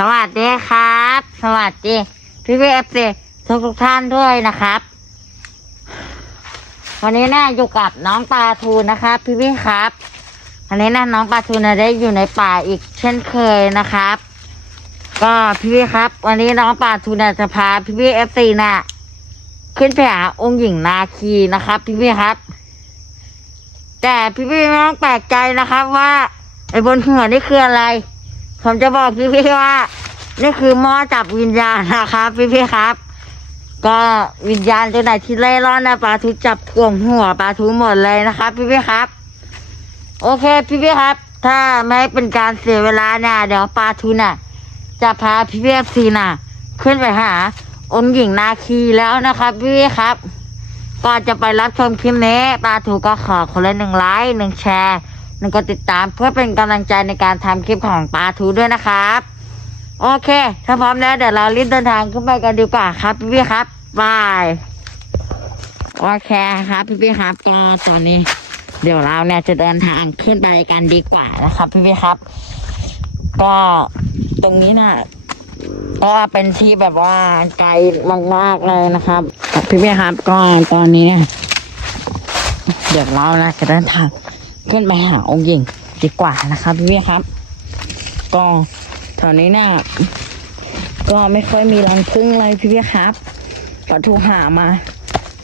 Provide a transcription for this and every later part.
สวัสดีครับ สวัสดี พี่พีเอฟซีทุกทุกท่านด้วยนะครับ วันนี้น่าอยู่กับน้องปลาทูนะครับ พี่พี่ครับวันนี้น่าน้องปลาทูนะได้อยู่ในป่าอีกเช่นเคยนะครับ ก็พี่พี่ครับ วันนี้น้องปลาทูนะจะพาพี่พี่เอฟซีน่ะ ขึ้นไปหาองค์หญิงนาคีนะครับ พี่พี่ครับ แต่พี่พี่ไม่ต้องแปลกใจนะครับว่าไอ้บนหัวนี่คืออะไร ผมจะบอกพี่พี่ว่า นี่คือหม้อจับวิญญาณนะครับพี่พี่ครับ ก็วิญญาณตัวไหนที่เล่ร่อนนะปลาทูจับถ่วงหัวปลาทูหมดเลยนะครับ พี่พี่ครับ โอเค พี่พี่ครับ ถ้าไม่ให้เป็นการเสียเวลาเนี่ยเดี๋ยวปลาทูน่ะ จะพาพี่พี่เอฟซีน่ะ ขึ้นไปหาองค์หญิงนาคีแล้วนะครับ พี่พี่ครับก่อนจะไปรับชมคลิปนี้ปลาทูก็ขอคนละหนึ่งไลค์หนึ่งแชร์ หนึ่งกดติดตามเพื่อเป็นกำลังใจในการทำคลิปของปลาทูด้วยนะครับ โอเค ถ้าพร้อมแล้วเดี๋ยวเรารีบเดินทางขึ้นไปกันดีกว่าครับพี่พี่ๆครับบายโอเคครับพี่พี่ๆครับก็ตอนนี้ เดี๋ยวเราเนี่ยจะเดินทางขึ้นไปกันดีกว่านะครับพี่พี่ๆครับ ก็ตรงนี้น่ะก็เป็นที่แบบว่าไกลมากๆเลยนะครับ พี่พี่ๆครับก็ตอนนี้เนี่ยเดี๋ยวเรานะจะเดินทาง ขึ้นไปหาองค์หญิงดีกว่านะครับพี่ครับ ก็แถวนี้น่ะก็ไม่ค่อยมีรังพึ่งเลยพี่พี่ครับปะทูหามา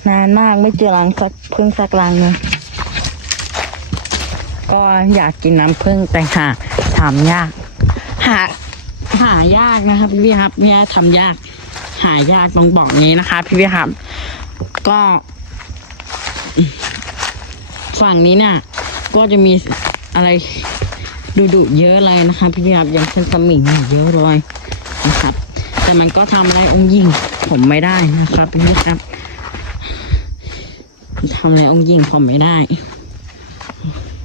นานมากไม่เจอรังสักพึ่งสักรังเลยก็อยากกินน้ำพึ่งแต่หาทำยาก หาหายากนะครับ พี่พี่ครับเนี่ยทำยาก หายากต้องบอกนี้นะคะ พี่พี่ครับ ก็ ฝั่งนี้เนี่ย ก็จะมีอะไรดุดุๆเยอะเลยนะคะพี่พี่ครับอย่างเช่นสมิงเยอะเลยนะครับ แต่มันก็ทำอะไรองค์ยิงผมไม่ได้นะครับพี่พี่ครับทำอะไรองค์ยิงผมไม่ได้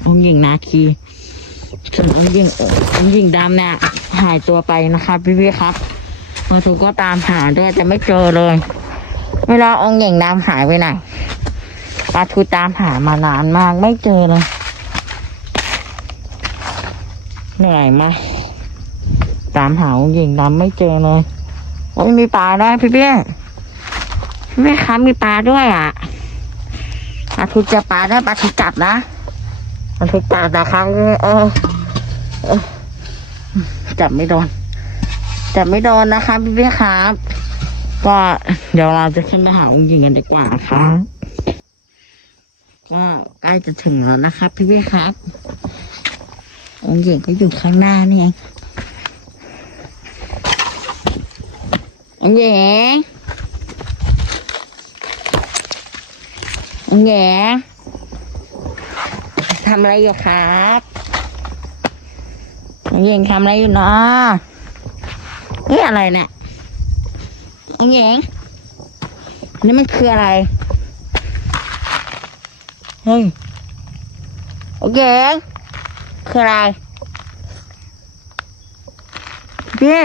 องค์ยิงนาคีส่วนองค์ยิงองค์ยิงดำเนี่ยหายตัวไปนะครับพี่พี่ๆครับมาถูกก็ตามหาด้วยแต่ไม่เจอเลยเวลาองค์หญิงดำหายไปไหนปลาทูตามหามานานมากไม่เจอเลย เหนื่อยมากตามหาองค์หญิงดำไม่เจอเลย โอ้ยมีปลาด้วยพี่พี่ๆพี่พี่ๆครับมีปลาด้วยอะปลาทูจะปลาได้ปลาทูจับนะปลาทูจับนะครับเออเออจับไม่โดนจับไม่โดนนะคะพี่พี่ๆครับก็เดี๋ยวเราจะขึ้นไปหาองค์หญิงกันดีกว่าครับก็ใกล้จะถึงแล้วนะครับพี่พี่ๆครับ องค์หญิงก็อยู่ข้างหน้านี่เององค์หญิงองค์หญิงทำอะไรอยู่ครับองหญิงทำอะไรอยู่เนาะนี่อะไรเนี่ยองหญิงนี่มันคืออะไรเฮ้ยองหญิง คืออะไรเนี่ย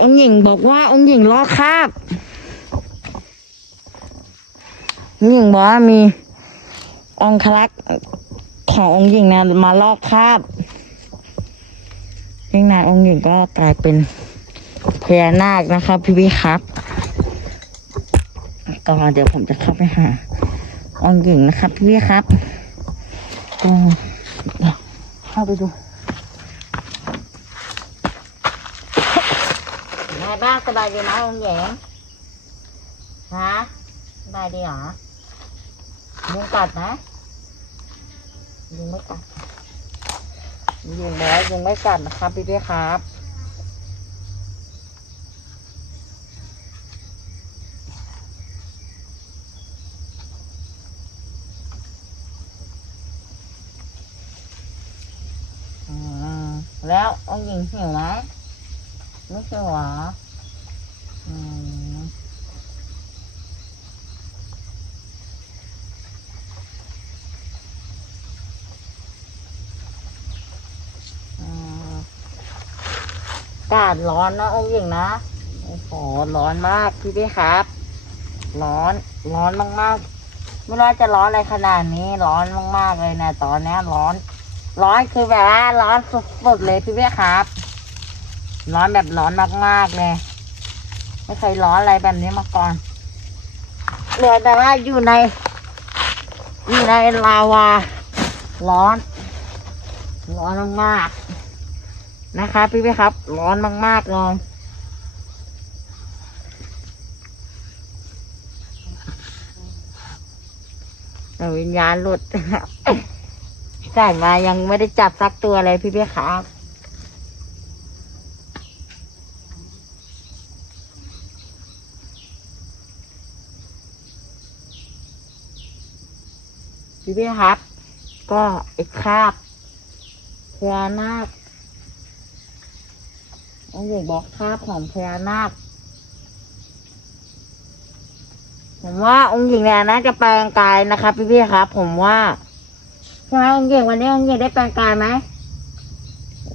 องหญิงบอกว่าองหญิงลอกคาบองหญิงบอกว่ามีองคลักษ์ขององค์หญิงนะมาลอกคาบยิ่งนานองค์หญิงก็กลายเป็นพญานาคนะครับพี่พี่ครับก็เดี๋ยวผมจะเข้าไปหาองค์หญิงนะครับ พี่พี่ครับ ก็เดี๋ยวเข้าไปดูนายบ้างสบายดีไหมองค์หญิงฮะสบายดีเหรอยุงกัดไหมยุงไม่กัดยุงแล้วยุงไม่กัดนะครับพี่ด้วยครับ แล้วองหญิงหิวไหมไม่หิวหรออากาศร้อนนะองหญิงนะ โอ้โห ร้อนมากพี่พี่ครับ ร้อน ร้อนมากๆ ไม่รู้จะร้อนอะไรขนาดนี้ ร้อนมากๆเลยนะ ตอนนี้ร้อน ร้อนคือแบบว่าร้อนสุดๆเลยพี่เพี่ครับ ร้อนแบบร้อนมากๆเลย ไม่เคยร้อนอะไรแบบนี้มาก่อนเหลือแต่ว่าอยู่ใน อยู่ในลาวา ร้อน ร้อนมากๆนะคะ พี่เพี่ครับ ร้อนมากๆเลยแต่วิญญาณหลุด ใส่มายังไม่ได้จับสักตัวเลยพี่พี่ครับพี่พี่ครับ ก็ไอ้คราบพญานาคองค์ใหญ่บอกคราบของพญานาคผมว่าองค์หญิงเนี่ยน่าจะแปลงกายนะครับ พี่พี่ครับ ผมว่า ใช่ไหมองค์หญิงวันนี้องค์หญิงได้แปลงกายไหม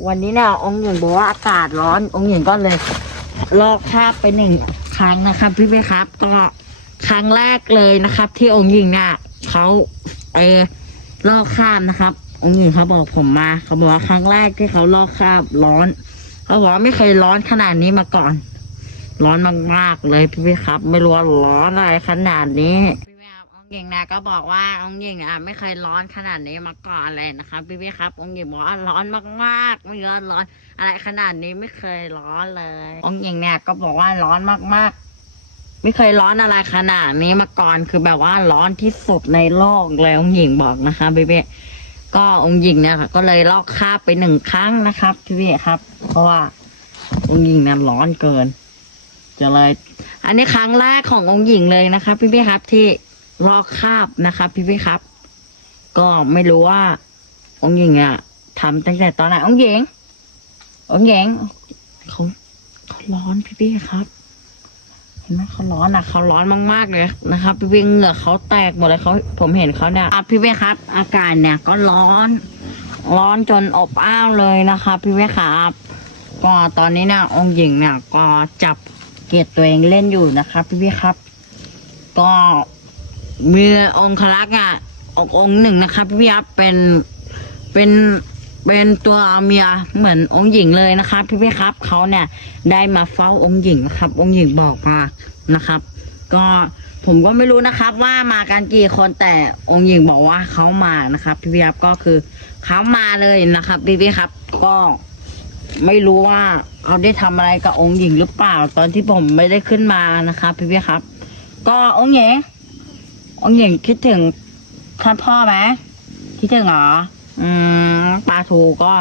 วันนี้เนี่ยองค์หญิงบอกว่าอากาศร้อน องค์หญิงก็เลย ลอกคราบไปหนึ่งครั้งนะครับ พี่พี่ครับ ก็ครั้งแรกเลยนะครับ ที่องค์หญิงเนี่ยเขาเออลอกคราบนะครับ องค์หญิงเขาบอกผมมาเขาบอกว่าครั้งแรกที่เขาลอกคราบร้อนเขาบอกว่าไม่เคยร้อนขนาดนี้มาก่อน ร้อนมากๆเลยพี่พี่ครับ ไม่รู้ว่าร้อนอะไรขนาดนี้ หญิงนะก็บอกว่าองค์หญิงอะไม่เคยร้อนขนาดนี้มาก่อนเลยนะครับพี่พี่ครับ องค์หญิงบอกว่าร้อนมากๆไม่ร้อนร้อนอะไรขนาดนี้ไม่เคยร้อนเลย องค์หญิงเนี่ยก็บอกว่าร้อนมากๆ ไม่เคยร้อนอะไรขนาดนี้มาก่อนคือแบบว่าร้อนที่สุดในโลกเลยองค์หญิงบอกนะคะพี่พี่ก็องค์หญิงเนี่ยค่ะก็เลยลอกคาบไปหนึ่งครั้งนะครับพี่พี่ครับ เพราะว่าองค์หญิงเนี่ยร้อนเกิน จะเลย อันนี้ครั้งแรกขององค์หญิงเลยนะครับพี่พี่ครับที่ ลอกคาบนะครับพี่พี่ครับ ก็ไม่รู้ว่า องค์หญิงอะทำตั้งแต่ตอนไหนองค์หญิง องค์หญิงเขาเขาร้อนพี่พี่ครับเห็นไหมเขาร้อนอะเขาร้อนมากๆเลยนะครับ พี่พี่เหงื่อเขาแตกหมดเลยเขาผมเห็นเขาเนี่ยอะพี่พี่ครับ อากาศเนี่ย ก็ร้อน ร้อนจนอบอ้าวเลยนะครับพี่พี่ครับก็ตอนนี้เนี่ยองค์หญิงเนี่ยก็จับเกล็ดตัวเองเล่นอยู่นะครับพี่พี่ครับ ก็ มีองคลักษ์อะอกองหนึ่งนะครับพี่พี่ครับเป็นเป็นเป็นตัวเมียเหมือนองค์หญิงเลยนะครับพี่พี่ครับเขาเนี่ยได้มาเฝ้าองค์หญิงนะครับ องค์หญิงบอกมานะครับ ก็ผมก็ไม่รู้นะครับว่ามากันกี่คนแต่องค์หญิงบอกว่าเขามานะครับ พี่พี่ครับก็คือเขามาเลยนะครับ พี่พี่ครับ ก็ไม่รู้ว่าเขาได้ทำอะไรกับองค์หญิงหรือเปล่า ตอนที่ผมไม่ได้ขึ้นมานะครับ พี่พี่ครับ ก็องค์หญิง องค์หญิงคิดถึงท่านพ่อไหมคิดถึงเหรอ อืมปาทูก็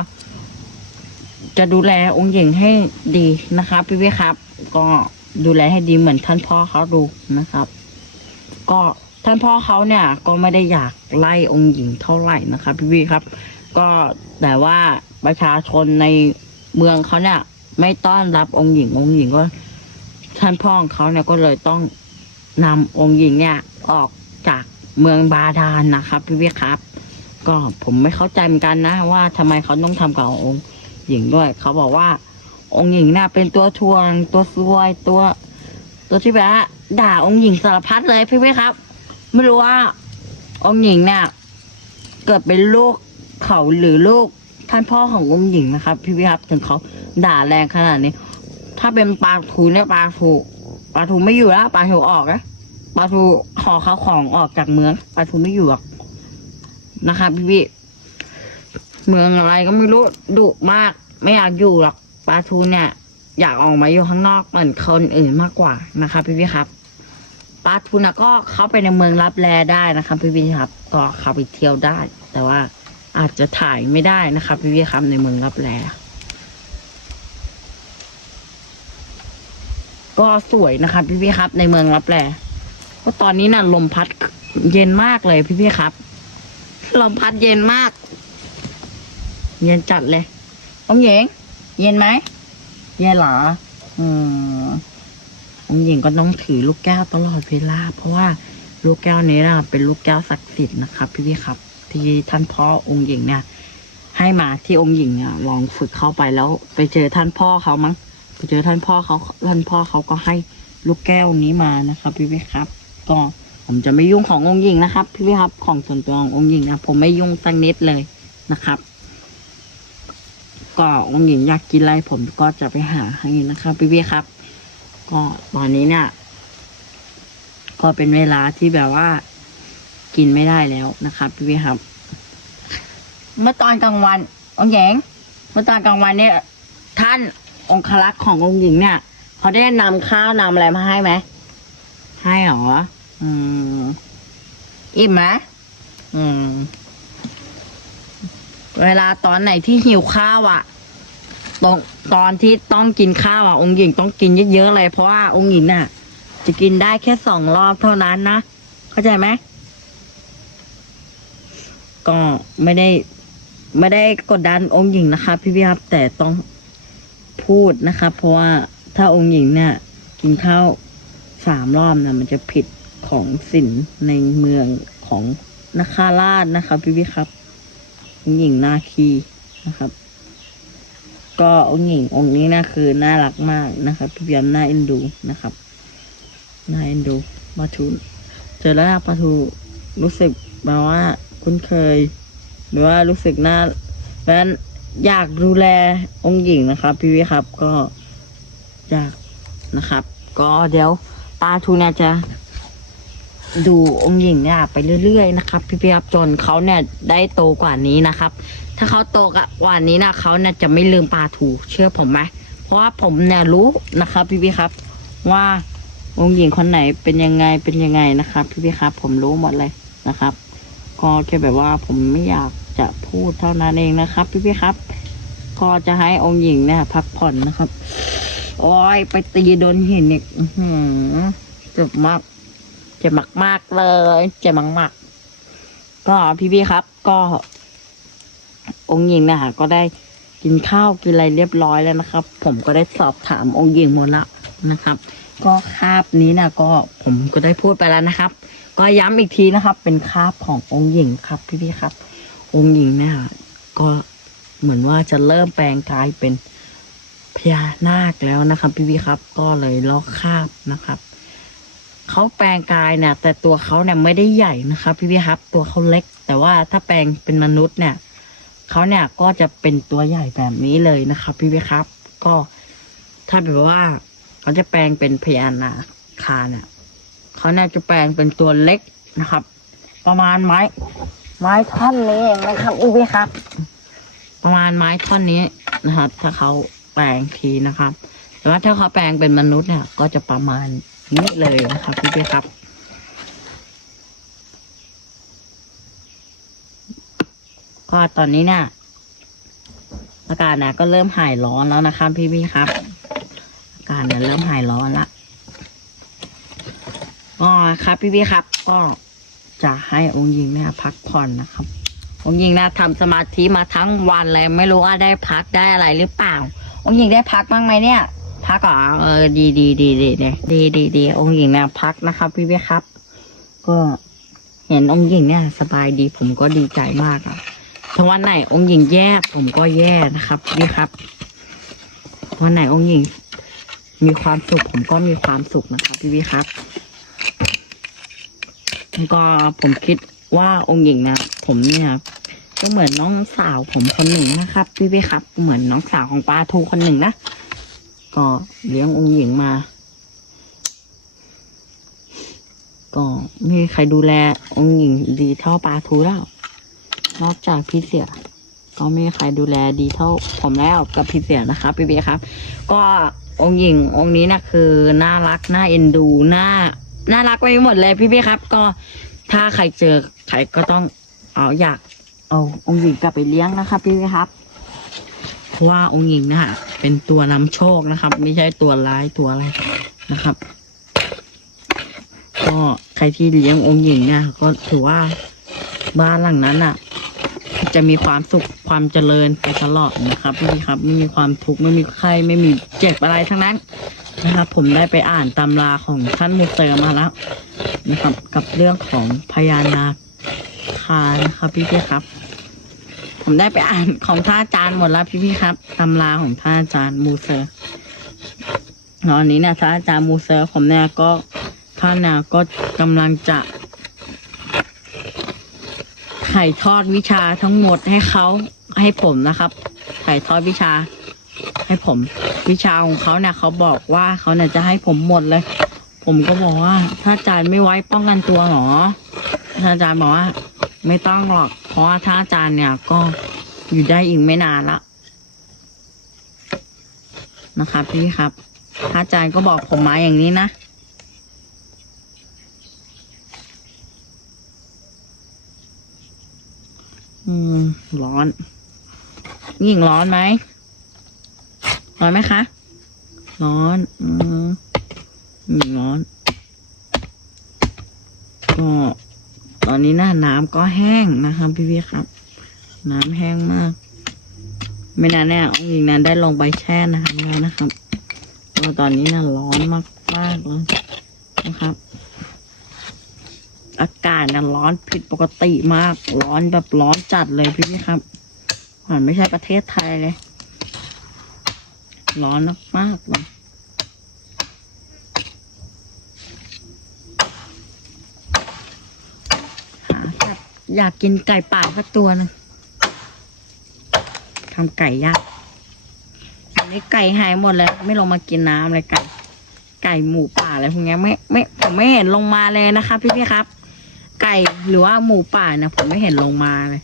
จะดูแลองค์หญิงให้ดีนะครับพี่พี่ครับ ก็ดูแลให้ดีเหมือนท่านพ่อเขาดูนะครับ ก็ท่านพ่อเขาเนี่ย ก็ไม่ได้อยากไล่องค์หญิงเท่าไหร่นะครับพี่พี่ครับ ก็แต่ว่าประชาชนในเมืองเขาเนี่ย ไม่ต้อนรับองค์หญิงองค์หญิงก็ท่านพ่อของเขาเนี่ยก็เลยต้องนำองค์หญิงเนี่ยออก เมืองบาดาลนะครับพี่พี่ครับ ก็ผมไม่เข้าใจเหมือนกันนะ ว่าทำไมเขาต้องทำกับองค์หญิงด้วย เขาบอกว่า องค์หญิงน่ะเป็นตัวทวง ตัวซวยตัว ตัวที่แบบด่าองค์หญิงสารพัดเลยพี่พี่ครับ ไม่รู้ว่า องค์หญิงเนี่ยเกิดเป็นลูกเขาหรือลูกท่านพ่อขององค์หญิงนะครับ พี่พี่ครับถึงเขาด่าแรงขนาดนี้ ถ้าเป็นปลาทูเนี่ยปลาทูปลาทูไม่อยู่แล้วปลาทูออกนะ ปลาทูขอข้าของออกจากเมืองปลาทูไม่อยู่หรอกนะครับพี่พี่เมืองอะไรก็ไม่รู้ดุมาก ไม่อยากอยู่หรอกปลาทูเนี่ย อยากออกมาอยู่ข้างนอกเหมือนคนอื่นมากกว่านะครับพี่พี่ครับปลาทูน่ะก็เข้าไปในเมืองรับแลได้นะครับพี่พี่ครับ ก็เข้าไปเที่ยวได้ แต่ว่าอาจจะถ่ายไม่ได้นะครับพี่พี่ครับในเมืองรับแลก็สวยนะครับพี่พี่ครับในเมืองรับแล ก็ตอนนี้น่ะลมพัดเย็นมากเลยพี่พี่ครับ ลมพัดเย็นมาก เย็นจัดเลยองเหยงเย็นไหม เย็นเหรอ อืมองค์หญิงก็ต้องถือลูกแก้วตลอดเวลา เพราะว่าลูกแก้วนี้นะเป็นลูกแก้วศักดิ์สิทธิ์นะครับ พี่พี่ครับ ที่ท่านพ่อองค์หญิงเนี่ย ให้มาที่องค์หญิงอะลองฝึกเข้าไปแล้ว ไปเจอท่านพ่อเขามั้งไปเจอท่านพ่อเขาท่านพ่อเขาก็ให้ลูกแก้วนี้มานะครับ พี่พี่ครับ ก็ผมจะไม่ยุ่งขององค์หญิงนะครับพี่พี่ครับของส่วนตัวขององค์หญิงนะผมไม่ยุ่งสักนิดเลยนะครับกก็องค์หญิงอยากกินอะไรผมก็จะไปหาให้นะครับ พี่พี่ครับ ก็ตอนนี้เนี่ย ก็เป็นเวลาที่แบบว่า กินไม่ได้แล้วนะครับ พี่พี่ครับ เมื่อตอนกลางวัน องค์หญิงเมื่อตอนกลางวันเนี่ย ท่านองครักษ์ขององค์หญิงเนี่ยเขาได้นำข้าวนำอะไรมาให้ไหมให้เหรอ อืม อิ่มไหมอืม เวลาตอนไหนที่หิวข้าวอะ่ะตอนตอนที่ต้องกินข้าวอะ่ะ องค์หญิงต้องกินเยอะๆเลย เพราะว่าองค์หญิงน่ะ จะกินได้แค่สองรอบเท่านั้นนะ เข้าใจไหมก็ไม่ได้ ไม่ได้กดดันองค์หญิงนะคะ พี่พี่ครับแต่ต้องพูดนะคะ เพราะว่าถ้าองค์หญิงเนี่ย กินข้าวสามรอบนะมันจะผิด ของศีลในเมืองของนคาราชนะคะพี่พี่ครับองหญิงนาคีนะครับ ก็องหญิงองค์นี้นะคือน่ารักมากนะครับ พี่เบียมน่าเอ็นดูนะครับน่าเอ็นดูปลาทูเจอแล้วปลาทูรู้สึกแบบว่าคุ้นเคย หรือว่ารู้สึกน่าเพราะฉะนั้นอยากดูแลองค์หญิงนะครับ พี่วิครับก็อยากนะครับ ก็เดี๋ยวปลาทูเนี่ยจะ ดูองค์หญิงเนี่ยไปเรื่อยๆนะครับพี่พี่ครับจนเขาเนี่ยได้โตกว่านี้นะครับ ถ้าเขาโตกว่านี้นะเขาเนี่ยจะไม่ลืมปลาถูเชื่อผมไหมเพราะว่าผมเนี่ยรู้นะครับ พี่พี่ครับ ว่าองค์หญิงคนไหนเป็นยังไงเป็นยังไงนะครับ พี่พี่ครับ ผมรู้หมดเลยนะครับก็แค่แบบว่าผมไม่อยากจะพูดเท่านั้นเองนะครับ พี่พี่ครับก็จะให้องค์หญิงเนี่ยพักผ่อนนะครับ โอ้ยไปตีโดนหินอีกอื้อหือเจ็บมาก เจ็บมากๆเลยเจ็บมากๆก็พี่ๆครับ ก็ องค์หญิงนะคะก็ได้กินข้าวกินอะไรเรียบร้อยแล้วนะครับ ผมก็ได้สอบถามองค์หญิงหมดละนะครับ ก็คาบนี้นะก็ผมก็ได้พูดไปแล้วนะครับ ก็ย้ำอีกทีนะครับ เป็นคาบขององค์หญิงครับ พี่ๆครับ องค์หญิงเนี่ยก็เหมือนว่าจะเริ่มแปลงกายเป็นพญานาคแล้วนะครับ พี่ๆครับ ก็เลยลอกคาบนะครับ เขาแปลงกายเนี่ยแต่ตัวเขาเนี่ยไม่ได้ใหญ่นะครับ พี่พี่ครับตัวเขาเล็ก แต่ว่าถ้าแปลงเป็นมนุษย์เนี่ยเขาเนี่ยก็จะเป็นตัวใหญ่แบบนี้เลยนะครับ พี่พี่ครับ ก็ถ้าแบบว่าเขาจะแปลงเป็นพญานาคาเนี่ยเขาเนี่ยจะแปลงเป็นตัวเล็กนะครับ ประมาณไม้ ไม้ท่อนนี้เองนะครับพี่พี่ครับ ประมาณไม้ท่อนนี้นะครับ ถ้าเขาแปลงทีนะครับ แต่ว่าถ้าเขาแปลงเป็นมนุษย์เนี่ย ก็จะประมาณ นี้เลยนะครับพี่พี่ครับ ก็ตอนนี้เนี่ยอากาศเนี่ยก็เริ่มหายร้อนแล้วนะครับ พี่พี่ครับ อากาศเนี่ยเริ่มหายร้อนละก็ครับ พี่พี่ครับ ก็จะให้องค์หญิงเนี่ยพักผ่อนนะครับ องค์หญิงนะทำสมาธิมาทั้งวันเลยไม่รู้ว่าได้พักได้อะไรหรือเปล่า องค์หญิงได้พักบ้างไหมเนี่ย พักเหรอเออดีดีดีดีดีดีดีดีองค์หญิงเนี่ยพักนะครับ พี่พี่ครับ ก็เห็นองค์หญิงเนี่ย สบายดีผมก็ดีใจมากอะถ้าวันไหนองค์หญิงแย่ผมก็แย่นะครับพี่ครับวันไหนองค์หญิง มีความสุข ผมก็มีความสุขนะครับ พี่พี่ครับก็ผมคิดว่าองค์หญิงนะผมเนี่ยก็เหมือนน้องสาวผมคนหนึ่งนะครับ พี่พี่ครับ เหมือนน้องสาวของปลาทูคนหนึ่งนะ ก็เลี้ยงองค์หญิงมา ก็ไม่มีใครดูแลองค์หญิงดีเท่าปลาทูแล้ว นอกจากพี่เสียก็ไม่มีใครดูแลดีเท่าผมแล้วกับพี่เสียนะครับพี่เบียครับ ก็องค์หญิงองค์นี้นะคือน่ารักน่าเอ็นดูน่าน่ารักไปหมดเลยพี่เบียครับ ก็ถ้าใครเจอใครก็ต้องเอาอยากเอาองค์หญิงกลับไปเลี้ยงนะครับพี่เบียครับ ว่าองค์หญิงนะฮะเป็นตัวนำโชคนะครับ ไม่ใช่ตัวร้ายตัวอะไรนะครับ ก็ใครที่เลี้ยงองค์หญิงเนี่ยก็ถือว่าบ้านหลังนั้นอะ จะมีความสุขความเจริญไปตลอดนะครับพี่ครับ ไม่มีความทุกข์ไม่มีใครไม่มีเจ็บอะไรทั้งนั้นนะครับ ผมได้ไปอ่านตำราของท่านมูเซอร์มาแล้วนะครับ กับเรื่องของพญานาคานะครับพี่พี่ครับ ผมได้ไปอ่านของท่านอาจารย์หมดแล้วพี่พี่ครับตำราของท่านอาจารย์มูเซอร์ตอนนี้เนี่ยท่านอาจารย์มูเซอร์ผมเนี่ยก็ท่านเนี่ยก็กำลังจะถ่ายทอดวิชาทั้งหมดให้เขาให้ผมนะครับถ่ายถ่ทอดวิชา ให้ผม วิชาของเขาเนี่ยเขาบอกว่าเขาเนี่ยจะให้ผมหมดเลย ผมก็บอกว่า ถ้าอาจารย์ไม่ไว้ป้องกันตัวหรอท่านอาจารย์บอกว่า ไม่ต้องหรอก เพราะว่าถ้าอาจารย์เนี่ยก็อยู่ได้อีกไม่นานละนะครับพี่ครับถ้าอาจารย์ก็บอกผมมาอย่างนี้นะ อืม ร้อนนี่งร้อนไหม ร้อนไหมคะ ร้อน อืมหญิงร้อน ก็ อนนี้หน้าน้ำก็แห้งนะครับพี่พี่ครับ น้ำแห้งมาก ไม่นานแน่องค์หญิงนั้นได้ลงไปแช่น้ำแล้วนะครับก็ตอนนี้น่ะร้อนมากมากเลยนะครับ อากาศน่ะร้อนผิดปกติมาก ร้อนแบบร้อนจัดเลยพี่พี่ครับมันไม่ใช่ประเทศไทยเลย ร้อนมากๆเลย หาสัตว์ อยากกินไก่ป่าสักตัวหนึงทำไก่ยางอันนี้ไก่หายหมดเลยไม่ลงมากินน้ำเลยไก่ ไก่หมูป่าอะไรพวกนี้ไม่ไม่ผมไม่เห็นลงมาเลยนะคะพี่พี่ครับ ไก่หรือว่าหมูป่าเนี่ยผมไม่เห็นลงมาเลย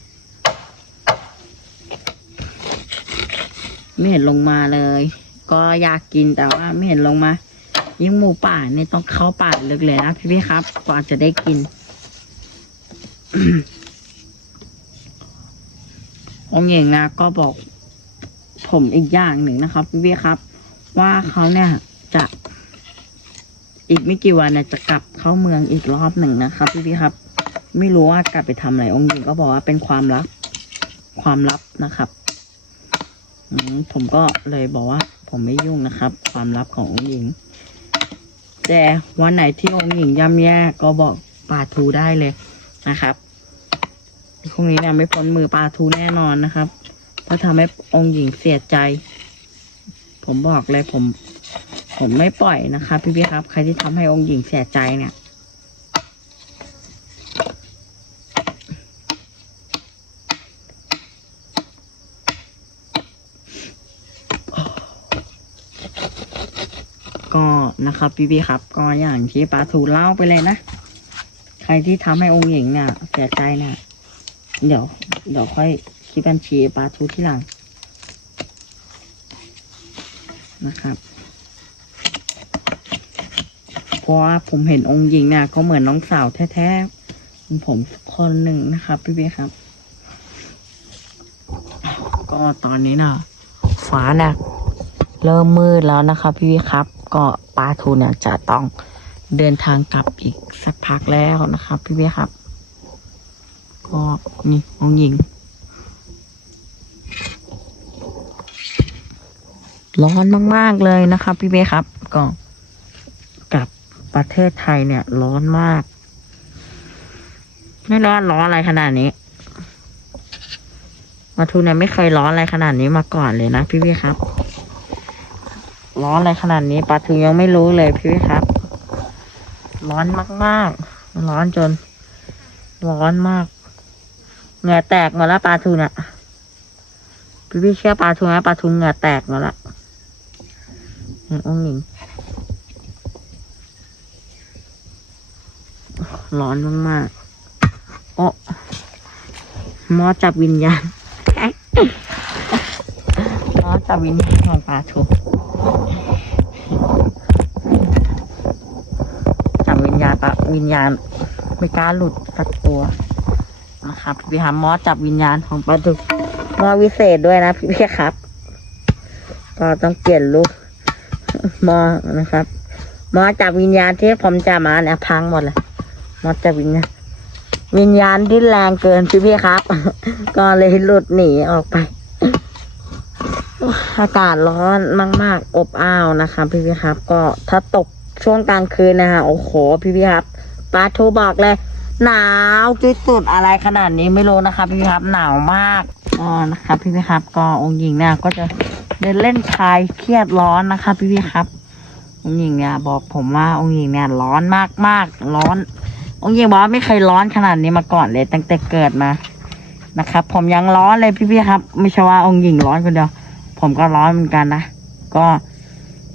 ไม่เห็นลงมาเลย ก็อยากกินแต่ว่าไม่เห็นลงมา ยิ่งหมูป่าเนี่ยต้องเข้าป่าลึกเลยนะพี่พี่ครับกว่าจะได้กิน องค์หญิงนะก็บอกผมอีกอย่างหนึ่งนะครับพี่พี่ครับ ว่าเขาเนี่ยจะ อีกไม่กี่วันเนี่ยจะกลับเข้าเมืองอีกรอบหนึ่งนะครับพี่พี่ครับ ไม่รู้ว่ากลับไปทำอะไรองค์หญิงก็บอกว่าเป็นความลับ ความลับนะครับผมก็เลยบอกว่า ผมไม่ยุ่งนะครับ ความลับขององค์หญิง แต่วันไหนที่องค์หญิงย่ำแย่ก็บอกปาทูได้เลยนะครับ พรุ่งนี้เนี่ยไม่พ้นมือปลาทูแน่นอนนะครับ ถ้าทำให้องค์หญิงเสียใจ ผมบอกเลยผม ผมไม่ปล่อยนะครับพี่พี่ๆครับ ใครที่ทำให้องค์หญิงเสียใจเนี่ยก็นะครับพี่พี่ๆครับ ก็อย่างที่ปลาทูเล่าไปเลยนะ ใครที่ทำให้องค์หญิงเนี่ยเสียใจเนี่ย เดี๋ยว เดี๋ยวค่อยคิดบัญชีปลาทูที่หลังนะครับเพราะว่าผมเห็นองค์หญิงเนี่ยก็เหมือนน้องสาวแท้ๆของผมคนหนึ่งนะครับพี่พี่ครับ ก็ตอนนี้นะฟ้าเนี่ยเริ่มมืดแล้วนะครับพี่พี่ครับ ก็ปลาทูเนี่ยจะต้องเดินทางกลับอีกสักพักแล้วนะครับ พี่พี่ครับ ก็นี่องหญิงร้อนมาก ๆ เลยนะครับ พี่เบ้ครับ ก็กับประเทศไทยเนี่ย ร้อนมาก ไม่ร้อนร้อนอะไรขนาดนี้ มาทูเนี่ยไม่เคยร้อนอะไรขนาดนี้มาก่อนเลยนะพี่พี่ครับ ร้อนอะไรขนาดนี้ปาทูยังไม่รู้เลยพี่พี่ครับ ร้อนมาก ๆ ร้อนจน ร้อนมาก เหงื่อแตกหมดแล้วปลาทูเนี่ยพี่พี่เชื่อปลาทูไหมปลาทูเหงื่อแตกหมดละนี่องหญิงร้อนมากๆโอ้หมอจับวิญญาณหมอจับวิญญาณของปลาทูจับวิญญาณปลาวิญญาณไม่กล้าหลุดสักตัว นะครับพี่ครับมอสจับวิญญาณของปลาดุกมอวิเศษด้วยนะพี่พี่ครับ ก็ต้องเปลี่ยนลูกมอนะครับมอจับวิญญาณที่ผมจะมาเนี่ยพังหมดเลยมอจับวิญญาณวิญญาณที่แรงเกินพี่พี่ครับ ก็เลยหลุดหนีออกไปอากาศร้อนมาก ๆ อบอ้าวนะคะพี่พี่ครับ ก็ถ้าตกช่วงกลางคืนนะฮะโอ้โห พี่พี่ครับปลาทูบอกเลย หนาวที่สุดอะไรขนาดนี้ไม่รู้นะครับพี่ครับหนาวมากอ๋อนะครับพี่ครับ ก็องค์หญิงเนี่ยก็จะเดินเล่นคลายเครียดร้อนนะครับพี่ครับ องค์หญิงเนี่ยบอกผมว่าองค์หญิงเนี่ยร้อนมากมากร้อน องค์หญิงบอกว่าไม่เคยร้อนขนาดนี้มาก่อนเลย ตั้งแต่เกิดมานะครับ ผมยังร้อนเลยพี่ๆครับ ไม่ใช่ว่าองค์หญิงร้อนคนเดียวผมก็ร้อนเหมือนกันนะก็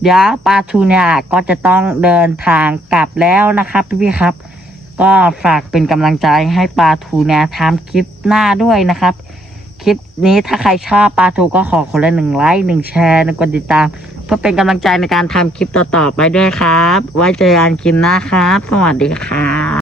เดี๋ยวปลาทูเนี่ยก็จะต้องเดินทางกลับแล้วนะครับ พี่ๆครับ ก็ฝากเป็นกำลังใจให้ปลาทูนี่ยทำคลิปหน้าด้วยนะครับ คลิปนี้ถ้าใครชอบปลาทูก็ขอคนละหนึ่งไลค์หนึ่งแชร์หนึ่งกดติดตาม เพื่อเป็นกำลังใจในการทำคลิปต่อๆไปด้วยครับ ไว้เจอกันคลิปหน้าครับ สวัสดีครับ